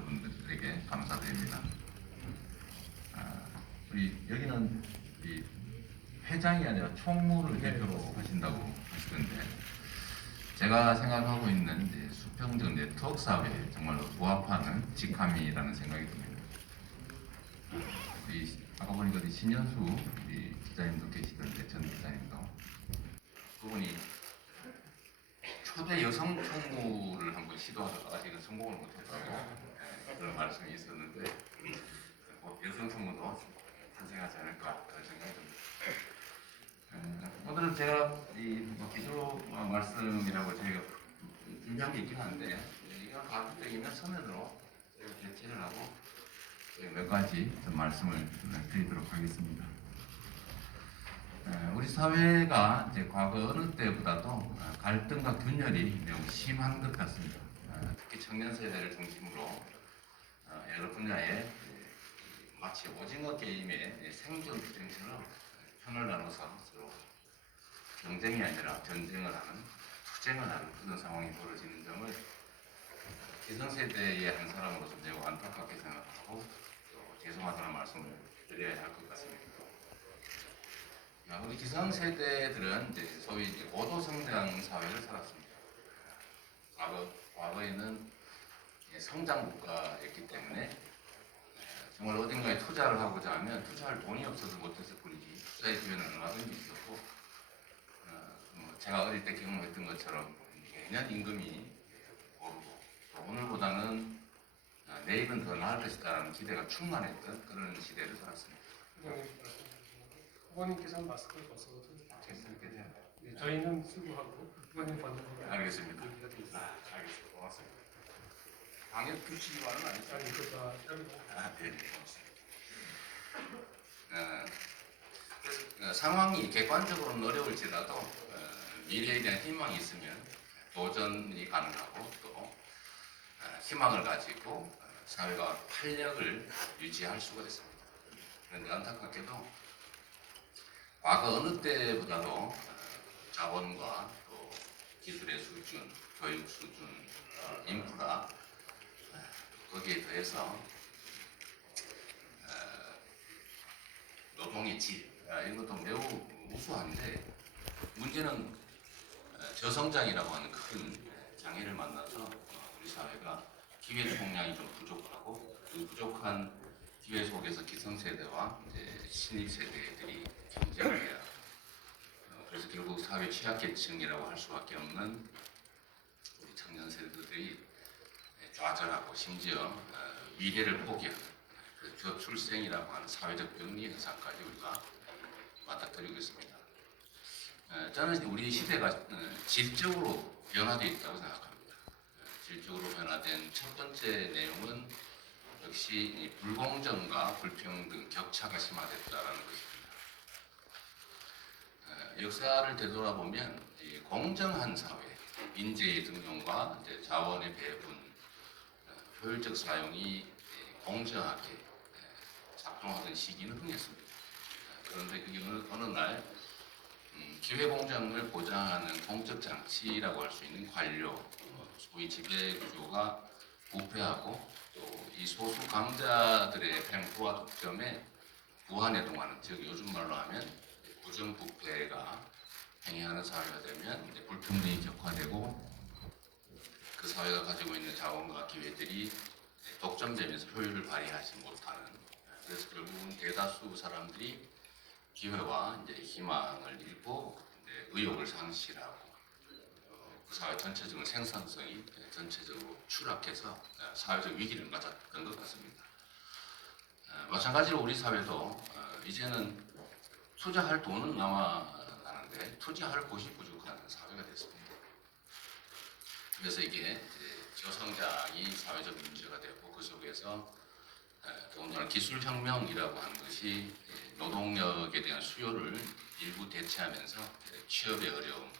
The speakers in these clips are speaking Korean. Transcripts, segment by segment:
여러분들에게 감사드립니다. 우리 여기는 이 회장이 아니라 총무를 대표로 하신다고 하시던데, 제가 생각하고 있는 이제 수평적 네트워크 사회에 정말로 부합하는 직함이라는 생각이 듭니다. 아까 보니까 신현수 우리 기자님도 계시던데, 전 기자님도 그분이 초대 여성 총무를 한번 시도하다가 아직은 성공을 못했다고 그런 말씀이 있었는데, 여성 총무도 탄생하지 않을까 그런 생각이 듭니다. 오늘은 제가 이 기조 말씀이라고 저희가 준비한 게 있긴 한데, 이건 가급적이면 서면으로 대체를 하고 몇 가지 좀 말씀을 드리도록 하겠습니다. 우리 사회가 이제 과거 어느 때보다도 갈등과 균열이 매우 심한 것 같습니다. 특히 청년 세대를 중심으로 여러 분야에 마치 오징어 게임의 생존 투쟁처럼 편을 나눠서 서로 경쟁이 아니라 전쟁을 하는, 투쟁을 하는 그런 상황이 벌어지는 점을 기성세대의 한 사람으로서 매우 안타깝게 생각하고 또 죄송하다는 말씀을 드려야 할 것 같습니다. 우리 기성세대들은 이제 소위 이제 고도성장 사회를 살았습니다. 과거에는 성장 국가였기 때문에 정말 어딘가에 투자를 하고자 하면 투자할 돈이 없어서 못했을 뿐이지 투자의 기회는 얼마든지 있었고, 제가 어릴 때 경험했던 것처럼 매년 임금이 오르고 또 오늘보다는 내일은 더 나을 것이다라는 기대가 충만했던 그런 시대를 살았습니다. 후보님께서는 마스크를 벗어도 괜찮을까요? 네, 저희는 쓰고 하고 후보님 벗는 거 알겠습니다. 알겠습니다. 고맙습니다. 방역 규칙과는 아니죠? 아니 그거 네. 상황이 객관적으로는 어려울지라도 미래에 대한 희망이 있으면 도전이 가능하고 또 희망을 가지고 사회가 활력을 유지할 수가 있습니다. 그런데 안타깝게도 과거 어느 때보다도 자본과 또 기술의 수준, 교육 수준, 인프라, 거기에 더해서 노동의 질, 이런 것도 매우 우수한데, 문제는 저성장이라고 하는 큰 장애를 만나서 우리 사회가 기회 총량이 좀 부족하고, 그 부족한 기회 속에서 기성세대와 이제 신입세대들이 경쟁을 해야, 그래서 결국 사회 취약계층이라고 할 수밖에 없는 우리 청년 세대들이 좌절하고 심지어 미래를 포기하는 그 저출생이라고 하는 사회적 병리 현상까지 우리가 맞닥뜨리고 있습니다. 저는 우리 시대가 질적으로 변화되어 있다고 생각합니다. 질적으로 변화된 첫 번째 내용은 역시 불공정과 불평등, 격차가 심화됐다는 것입니다. 역사를 되돌아보면 공정한 사회, 인재의 등용과 자원의 배분, 효율적 사용이 공정하게 작동하던 시기는 흥했습니다. 그런데 그게 어느 날 기회공정을 보장하는 공적 장치라고 할 수 있는 관료, 소위 지배구조가 부패하고 또 이 소수 강자들의 횡포와 독점에 무한해동하는, 즉 요즘 말로 하면 부정부패가 행해하는 사회가 되면 이제 불평등이 격화되고 그 사회가 가지고 있는 자원과 기회들이 독점되면서 효율을 발휘하지 못하는, 그래서 결국은 대다수 사람들이 기회와 이제 희망을 잃고 의욕을 상실하고 그 사회 전체적인 생산성이 전체적으로 추락해서 사회적 위기를 맞았던 것 같습니다. 마찬가지로 우리 사회도 이제는 투자할 돈은 남아나는데 투자할 곳이 부족한 사회가 됐습니다. 그래서 이게 저성장이 사회적 문제가 되고, 그 속에서 더군다나 기술혁명이라고 하는 것이 노동력에 대한 수요를 일부 대체하면서 취업의 어려움,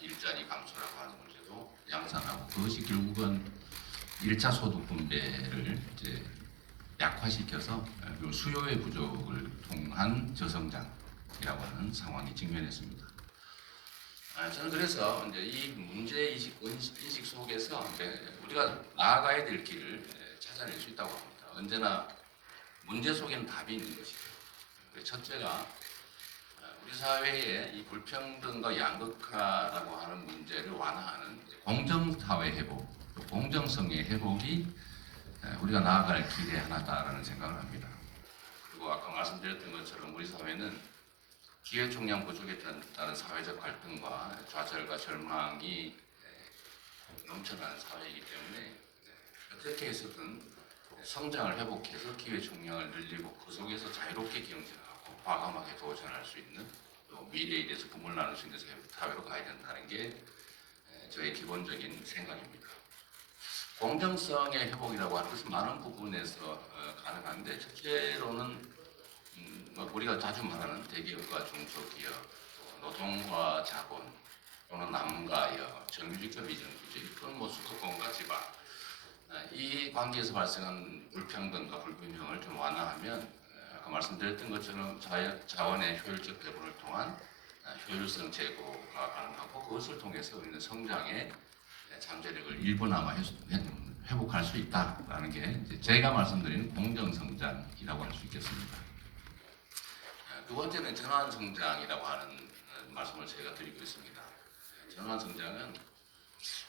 일자리 감소라고 하는 문제도 양산하고, 그것이 결국은 1차 소득 분배를 이제 약화시켜서 수요의 부족을 통한 저성장이라고 하는 상황이 직면했습니다. 저는 그래서 이제 이 문제 인식 속에서 우리가 나아가야 될 길을 찾아낼 수 있다고 합니다. 언제나 문제 속에는 답이 있는 것이죠. 첫째가 우리 사회의 이 불평등과 양극화라고 하는 문제를 완화하는 공정사회 회복, 공정성의 회복이 우리가 나아갈 길의 하나다라는 생각을 합니다. 그리고 아까 말씀드렸던 것처럼 우리 사회는 기회 총량 부족에 따른 사회적 갈등과 좌절과 절망이 넘쳐나는 사회이기 때문에 어떻게 해서든 성장을 회복해서 기회 총량을 늘리고 그 속에서 자유롭게 경쟁하고 과감하게 도전할 수 있는 또 미래에 대해서 꿈을 나눌 수 있는 사회로 가야 된다는 게 저의 기본적인 생각입니다. 공정성의 회복이라고 하는 것은 많은 부분에서 가능한데 첫째로는 우리가 자주 말하는 대기업과 중소기업, 노동과 자본 또는 남과 여, 정규직과 비정규직, 또는 수도권과 지방 이 관계에서 발생한 불평등과 불균형을 좀 완화하면 아까 말씀드렸던 것처럼 자원의 효율적 배분을 통한 효율성 제고가 가능하고 그것을 통해서 우리는 성장의 잠재력을 일부나마 회복할 수 있다라는 게 제가 말씀드리는 공정성장이라고 할 수 있겠습니다. 두 번째는 전환성장이라고 하는 말씀을 제가 드리고 있습니다. 전환성장은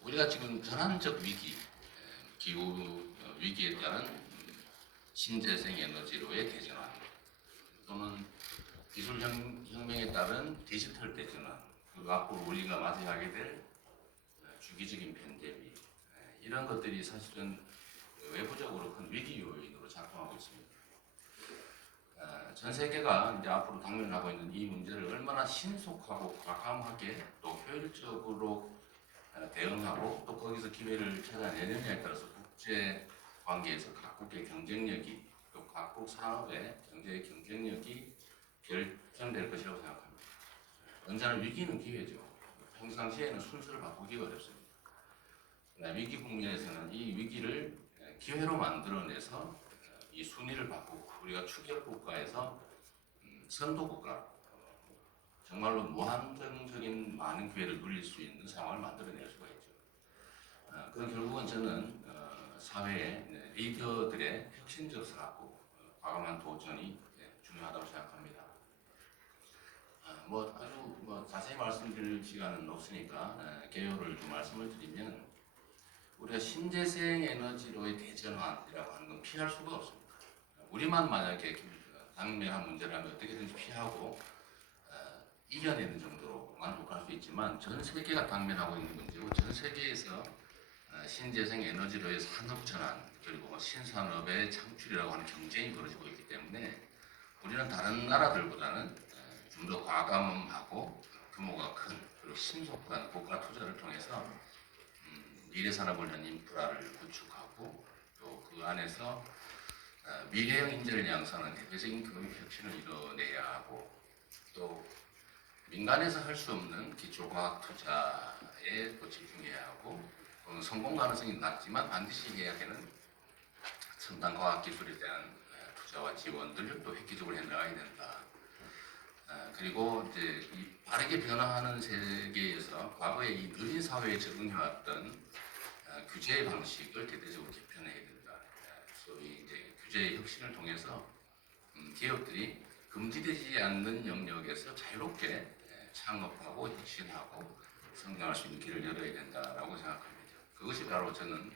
우리가 지금 전환적 위기, 기후 위기에 따른 신재생 에너지로의 대전환 또는 기술 혁명에 따른 디지털 대전환 그리고 앞으로 우리가 맞이하게 될 주기적인 팬데믹 이런 것들이 사실은 외부적으로 큰 위기 요인으로 작동하고 있습니다. 전 세계가 이제 앞으로 당면하고 있는 이 문제를 얼마나 신속하고 과감하게 또 효율적으로 대응하고 또 거기서 기회를 찾아내느냐에 따라서 국제 관계에서 각국의 경쟁력이 또 각국 산업의 경제의 경쟁력이 결정될 것이라고 생각합니다. 언제나 위기는 기회죠. 평상시에는 순서를 바꾸기가 어렵습니다. 위기 국면에서는 이 위기를 기회로 만들어내서 이 순위를 바꾸고 우리가 추격 국가에서 선도 국가 정말로 무한정적인 많은 기회를 누릴 수 있는 상황을 만들어낼 수가 있죠. 그건 결국은 저는 사회의 리더들의 혁신적 사고, 과감한 도전이 중요하다고 생각합니다. 아주 자세히 말씀드릴 시간은 없으니까 개요를 좀 말씀을 드리면 우리가 신재생 에너지로의 대전환이라고 하는 건 피할 수가 없습니다. 우리만 만약에 당면한 문제라면 어떻게든지 피하고 이겨내는 정도로 만족할 수 있지만 전 세계가 당면하고 있는 문제고 전 세계에서 신재생 에너지로의 산업 전환 그리고 신산업의 창출이라고 하는 경쟁이 벌어지고 있기 때문에 우리는 다른 나라들보다는 좀 더 과감하고 규모가 큰 그리고 신속한 국가 투자를 통해서 미래 산업을 위한 인프라를 구축하고 또 그 안에서 미래형 인재를 양성하는 대표적인 교육 혁신을 이뤄내야 하고 또 민간에서 할 수 없는 기초과학 투자에 또 집중해야 하고 성공 가능성이 낮지만 반드시 해야 되는 첨단 과학 기술에 대한 투자와 지원들을 또 획기적으로 해나가야 된다. 그리고 이제 이 빠르게 변화하는 세계에서 과거에 이 느린 사회에 적응해왔던 규제 방식을 대대적으로 개편해야 된다. 소위 이제 규제 혁신을 통해서 기업들이 금지되지 않는 영역에서 자유롭게 창업하고 혁신하고 성장할 수 있는 길을 열어야 된다라고 생각합니다. 그것이 바로 저는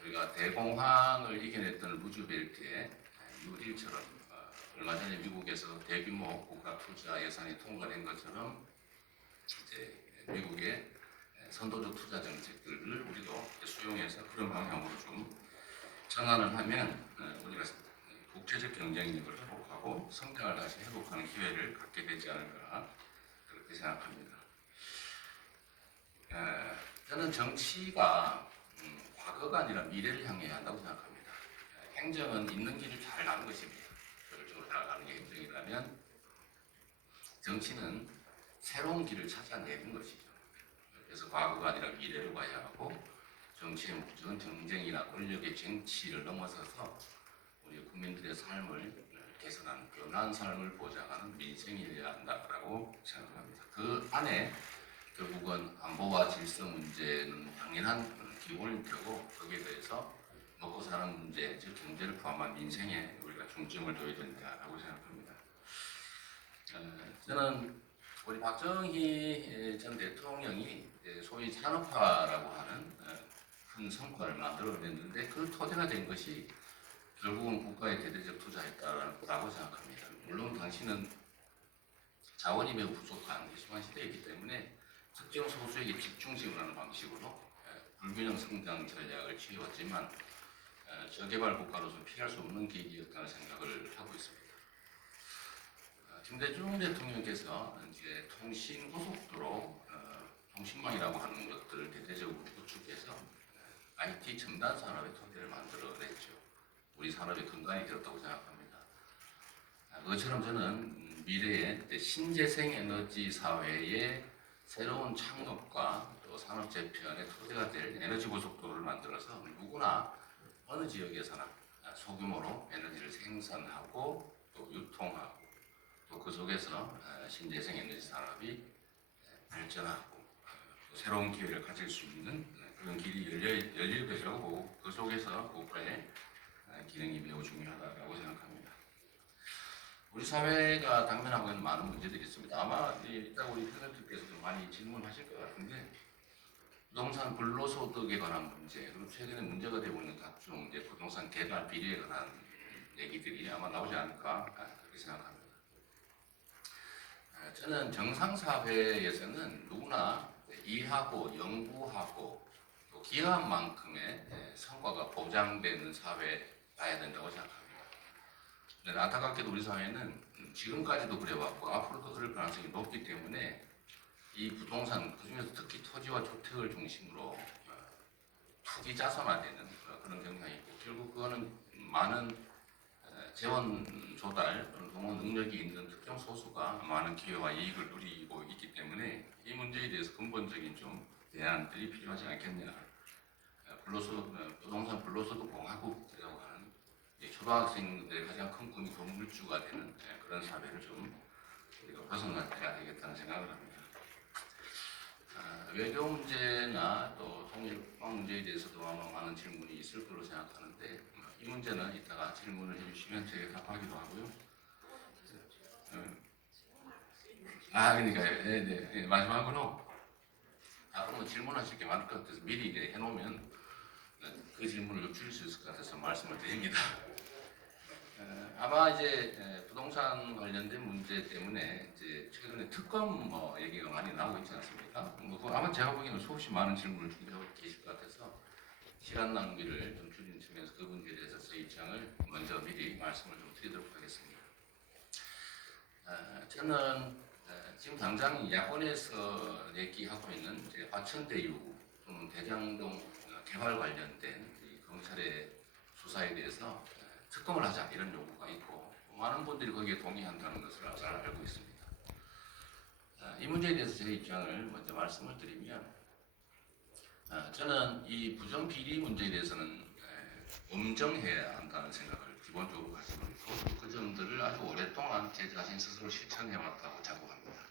우리가 대공황을 이겨냈던 루즈벨트의 뉴딜처럼 얼마 전에 미국에서 대규모 국가 투자 예산이 통과된 것처럼 이제 미국의 선도적 투자 정책들을 우리도 수용해서 그런 방향으로 좀 전환을 하면 우리가 국제적 경쟁력을 회복하고 성장을 다시 회복하는 기회를 갖게 되지 않을까 그렇게 생각합니다. 저는 정치가 과거가 아니라 미래를 향해야 한다고 생각합니다. 행정은 있는 길을 잘 가는 것입니다. 효율적으로 나아가는 게 행정이라면 정치는 새로운 길을 찾아내는 것이죠. 그래서 과거가 아니라 미래로 가야 하고 정치의 목적은 정쟁이나 권력의 쟁취를 넘어서서 우리 국민들의 삶을 개선하는 변화한 삶을 보장하는 민생이어야 한다고 생각합니다. 그 안에 결국은 안보와 질서 문제는 당연한 기본일 테고 거기에 대해서 사는 문제, 즉 경제를 포함한 민생에 우리가 중점을 둬야 된다라고 생각합니다. 저는 우리 박정희 전 대통령이 소위 산업화라고 하는 큰 성과를 만들어냈는데 그 토대가 된 것이 결국은 국가의 대대적 투자였다고 생각합니다. 물론 당시는 자원이 매우 부족한 희소한 시대이기 때문에 특정 소수에게 집중 지원하는 방식으로 불균형 성장 전략을 취해왔지만 저개발 국가로서 피할 수 없는 계기였다는 생각을 하고 있습니다. 김대중 대통령께서 이제 통신고속도로, 통신망이라고 하는 것들을 대대적으로 구축해서 IT 첨단 산업의 토대를 만들어냈죠. 우리 산업의 근간이 되었다고 생각합니다. 그것처럼 저는 미래의 신재생 에너지 사회의 새로운 창업과 또 산업 재편의 토대가 될 에너지 고속도로를 만들어서 누구나 어느 지역에서나 소규모로 에너지를 생산하고 또 유통하고 또 그 속에서 신재생 에너지 산업이 발전하고 새로운 기회를 가질 수 있는 그런 길이 열릴 것이라고 보고 그 속에서 국가의 기능이 매우 중요하다고 생각합니다. 우리 사회가 당면하고 있는 많은 문제들이 있습니다. 아마 이따 우리 패널들께서도 많이 질문하실 것 같은데 부동산 불로소득에 관한 문제 그리고 최근에 문제가 되고 있는 각종 부동산 개발 비리에 관한 얘기들이 아마 나오지 않을까 그렇게 생각합니다. 저는 정상사회에서는 누구나 이하고 연구하고 또 기여한 만큼의 성과가 보장되는 사회에 가야 된다고 생각합니다. 근데 안타깝게도 우리 사회는 지금까지도 그래왔고 앞으로도 그럴 가능성이 높기 때문에 이 부동산 그중에서 특히 토지와 주택을 중심으로 투기 자산화되는 그런 경향이 있고 결국 그거는 많은 재원 조달 동원 능력이 있는 특정 소수가 많은 기회와 이익을 누리고 있기 때문에 이 문제에 대해서 근본적인 좀 대안들이 필요하지 않겠냐. 부동산 불로소득 공화국이라고 하는 초등학생들의 가장 큰 꿈이 건물주가 되는 그런 사회를 좀 우리가 벗어나야 되겠다는 생각을 합니다. 외교 문제나 또 통일방 문제에 대해서도 아마 많은 질문이 있을 거로 생각하는데 이 문제는 이따가 질문을 해주시면 제가 답하기도 하고요. 그러니까요. 네. 마지막으로 앞으로 뭐 질문하실 게 많을 것 같아서 미리 이제 해놓으면 그 질문을 줄일 수 있을 것 같아서 말씀을 드립니다. 아마 이제 부동산 관련된 문제 때문에 이제 최근에 특검 얘기가 많이 나오고 있지 않습니까? 아마 제가 보기에는 수없이 많은 질문을 준비하고 계실 것 같아서 시간 낭비를 좀 줄이는 측면에서 그 문제에 대해서 제 입장을 먼저 미리 말씀을 좀 드리도록 하겠습니다. 저는 지금 당장 야권에서 얘기하고 있는 이제 화천대유 또는 대장동 개발 관련된 검찰의 수사에 대해서 특검을 하자 이런 요구가 있고 많은 분들이 거기에 동의한다는 것을 잘 알고 있습니다. 이 문제에 대해서 제 입장을 먼저 말씀을 드리면 저는 이 부정비리 문제에 대해서는 엄정해야 한다는 생각을 기본적으로 가지고 있고 그 점들을 아주 오랫동안 제 자신 스스로 실천해왔다고 자부합니다.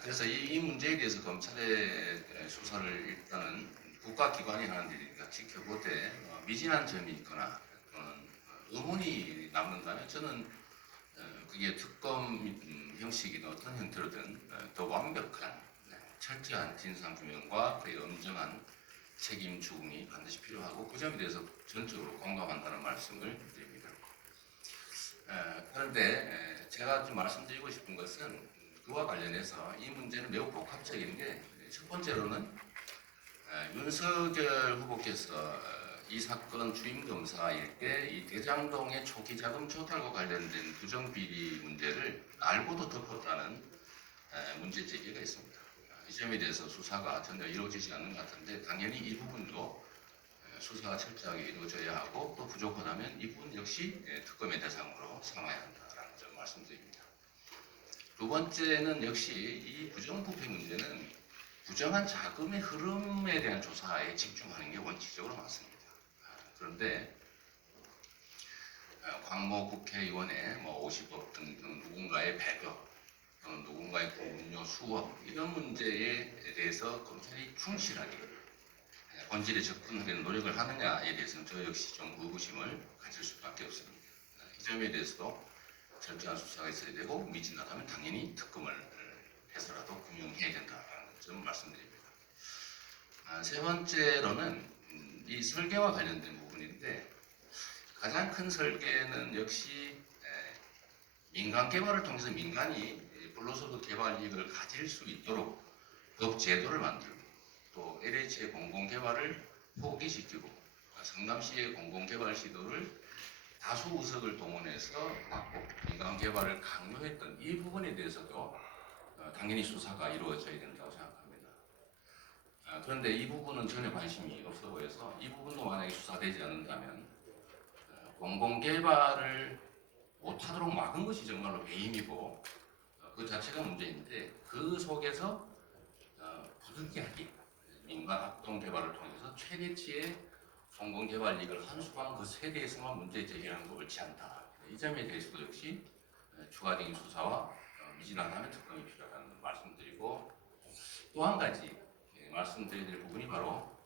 그래서 이 문제에 대해서 검찰의 수사를 일단은 국가기관이 하는 일이니까 지켜보되 미진한 점이 있거나 또는 의문이 남는다면 저는 그게 특검 형식이든 어떤 형태로든 더 완벽한 철저한 진상규명과 그의 엄정한 책임 추궁이 반드시 필요하고 그 점에 대해서 전적으로 공감한다는 말씀을 드립니다. 그런데 제가 좀 말씀드리고 싶은 것은 그와 관련해서 이 문제는 매우 복합적인 게 첫 번째로는 윤석열 후보께서 이 사건 주임 검사일 때 이 대장동의 초기 자금 조달과 관련된 부정비리 문제를 알고도 덮었다는 문제 제기가 있습니다. 이 점에 대해서 수사가 전혀 이루어지지 않는 것 같은데 당연히 이 부분도 수사가 철저하게 이루어져야 하고 또 부족하다면 이 부분 역시 특검의 대상으로 삼아야 한다라는 점 말씀드립니다. 두 번째는 역시 이 부정부패 문제는 부정한 자금의 흐름에 대한 조사에 집중하는 게 원칙적으로 맞습니다. 그런데 광모 국회의원의 50억 등 누군가의 배급 또는 누군가의 공문료 수억 이런 문제에 대해서 검찰이 충실하게 본질에 접근하려는 노력을 하느냐에 대해서는 저 역시 좀 의구심을 가질 수밖에 없습니다. 이 점에 대해서도 철저한 수사가 있어야 되고 미진하다면 당연히 특검을 해서라도 금융해야 된다는 점 말씀드립니다. 세 번째로는 이 설계와 관련된 부분인데 가장 큰 설계는 역시 민간 개발을 통해서 민간이 불로소득 개발 이익을 가질 수 있도록 법 제도를 만들고 또 LH의 공공개발을 포기시키고 성남시의 공공개발 시도를 다수 의석을 동원해서 막고 민간 개발을 강요했던 이 부분에 대해서도 당연히 수사가 이루어져야 된다고 생각합니다. 그런데 이 부분은 전혀 관심이 없어 보여서 이 부분도 만약에 수사되지 않는다면 공공개발을 못하도록 막은 것이 정말로 배임이고 그 자체가 문제인데 그 속에서 부득이하게 민간 합동개발을 통해서 최대치의 공공개발 이익을 환수한 그 세대에서만 문제 제기하는 거 옳지 않다. 이 점에 대해서도 역시 추가적인 수사와 미진하다면 특검이 필요하다는 말씀드리고 또 한 가지 말씀드려야 될 부분이 바로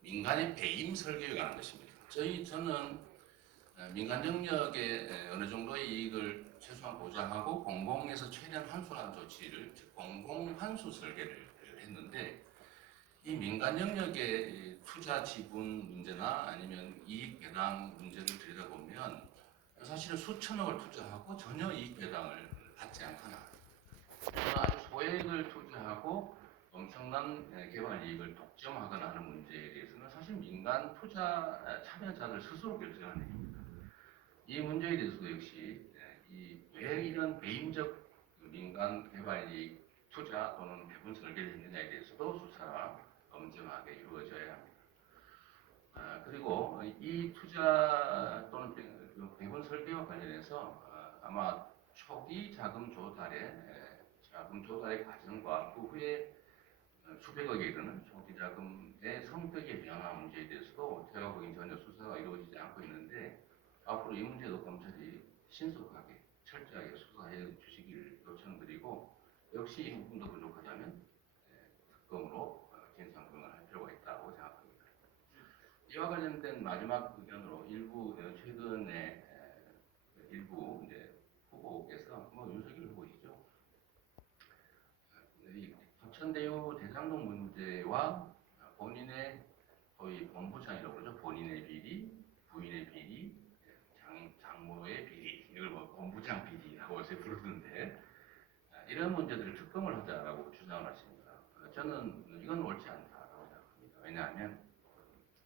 민간의 배임 설계에 관한 것입니다. 저는 민간 영역에 어느 정도의 이익을 최소한 보장하고 공공에서 최대한 환수하는 조치를 즉 공공환수 설계를 했는데 이 민간 영역의 투자 지분 문제나 아니면 이익 배당 문제를 들여다보면 사실은 수천억을 투자하고 전혀 이익 배당을 받지 않거나 아주 소액을 투자하고 엄청난 개발 이익을 독점하거나 하는 문제에 대해서는 사실 민간 투자 참여자들 스스로 결정하는 일입니다. 이 문제에 대해서도 역시 왜 이런 배임적 민간 개발 이익 투자 또는 배분 설계를 했느냐에 대해서도 수사가 엄정하게 이루어져야 합니다. 그리고 이 투자 또는 배분 설계와 관련해서 아마 초기 자금 조달의 과정과 그 후에 수백억에 이르는 초기 자금의 성격의 변화 문제에 대해서도 제가 보기엔 전혀 수사가 이루어지지 않고 있는데 앞으로 이 문제도 검찰이 신속하게 철저하게 수사해 주시기를 요청드리고 역시 이 부분도 부족하다면 특검으로 진상규명을 할 필요가 있다고 생각합니다. 이와 관련된 마지막 의견으로 최근에 일부 후보께서 윤석열 후보이죠. 이 화천대유 대장동 문제와 본인의 거의 본부장이라고 그러죠. 본인의 비리, 부인의 비리, 장모의 비리 이걸 본부장 비리라고 어제 부르는데 이런 문제들을 특검을 하자라고 주장을 하십니다. 저는 이건 옳지 않다라고 생각합니다. 왜냐하면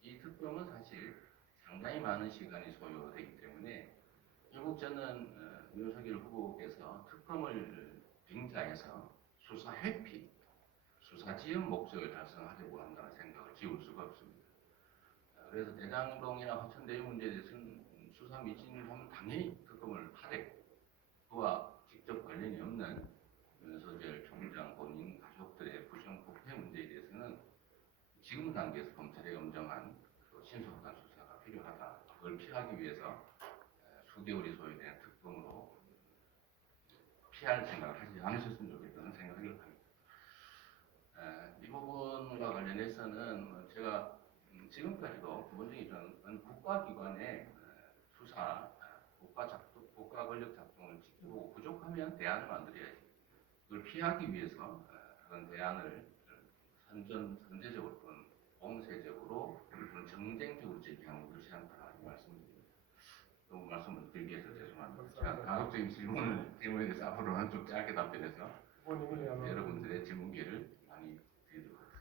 이 특검은 사실 상당히 많은 시간이 소요되기 때문에 결국 저는 윤석열 후보께서 특검을 빙자해서 수사 회피, 수사 지연 목적을 달성하려고 한다는 생각을 지울 수가 없습니다. 그래서 대장동이나 화천대유 문제에 대해서는 수사 미진을 하면 당연히 특검을 하되 그와 직접 관련이 없는 윤석열 총장 본인 가족들의 부정부패 문제에 대해서는 지금 단계에서 검찰의 엄정한 신속한 수사가 필요하다. 그걸 피하기 위해서 수개월이 소요된 특검으로 피할 생각을 하지 않으셨으면 좋겠다는 생각을 합니다. 이 부분과 관련해서는 제가 지금까지도 기본적인 국가기관의 수사, 국가 권력 작동을 지켜보고 부족하면 대안을 만들어야지. 그걸 피하기 위해서 그런 대안을 선제적으로 또는 공세적으로 또는 정쟁적으로 제기하는 것이 않다 이 말씀드립니다. 또 말씀을 드리기 위해서 죄송합니다. 제가 가급적인 질문에 대해서 앞으로는 좀 짧게 답변해서 여러